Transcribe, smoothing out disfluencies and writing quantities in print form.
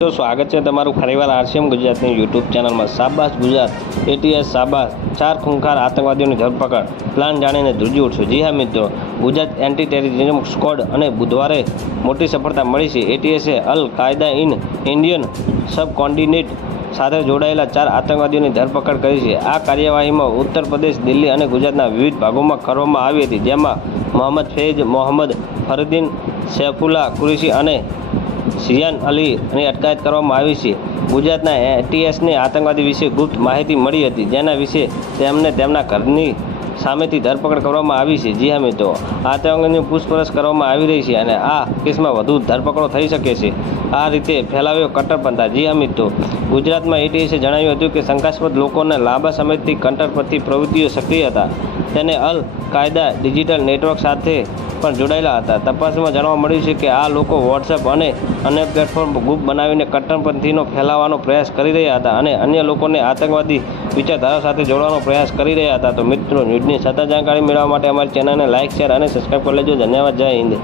તો સ્વાગત છે તમારું ફરીવાર આરસીએમ ગુજરાતની યુટ્યુબ ચેનલમાં। શાબાશ ગુજરાત એટીએસ શાબાશ, 4 ખૂંખાર આતંકવાદીઓની ધરપકડ, પ્લાન જાણીને ધ્રુજી ઉઠશો। જી હા મિત્રો, ગુજરાત એન્ટી ટેરરિઝમ સ્ક્વોડ અને બુધવારે મોટી સફળતા મળી છે। એટીએસે અલ કાયદા ઇન ઇન્ડિયન સબકોન્ટિનેન્ટ સાથે જોડાયેલા 4 આતંકવાદીઓની ધરપકડ કરી છે। આ કાર્યવાહીમાં ઉત્તર પ્રદેશ, દિલ્હી અને ગુજરાતના વિવિધ ભાગોમાં કરવામાં આવી હતી, જેમાં મોહમ્મદ ફૈઝ, મોહમ્મદ ફરીદીન, સૈફુલ્લા કુરેશી અને સિયાન અલીની અટકાયત કરવામાં આવી છે। ગુજરાતના એટીએસને આતંકવાદી વિશે ગુપ્ત માહિતી મળી હતી, જેના વિશે તેમને તેમના ઘરની સામેથી ધરપકડ કરવામાં આવી છે। જી હા મિત્રો, આતંકવાદીની પૂછપરછ કરવામાં આવી રહી છે અને આ કેસમાં વધુ ધરપકડો થઈ શકે છે। આ રીતે ફેલાવ્યો કટ્ટરપંથા। જી હા મિત્રો, ગુજરાતમાં એટીએસે જણાવ્યું હતું કે શંકાસ્પદ લોકોને લાંબા સમયથી કટ્ટરપંથી પ્રવૃત્તિઓ સક્રિય હતા, તેને અલ કાયદા ડિજિટલ નેટવર્ક સાથે પણ જોડાયેલા હતા। તપાસમાં જાણવા મળ્યું છે કે આ લોકો વોટ્સએપ અને અન્ય પ્લેટફોર્મ પર ગ્રુપ બનાવીને કટ્ટરપંથીનો ફેલાવવાનો પ્રયાસ કરી રહ્યા હતા અને અન્ય લોકોને આતંકવાદી વિચારધારા સાથે જોડવાનો પ્રયાસ કરી રહ્યા હતા। તો મિત્રો, ન્યૂઝની સતત જાણકારી મેળવવા માટે અમારી ચેનલને લાઇક, શેર અને સબસ્ક્રાઈબ કરી લેજો। ધન્યવાદ। જય હિન્દ।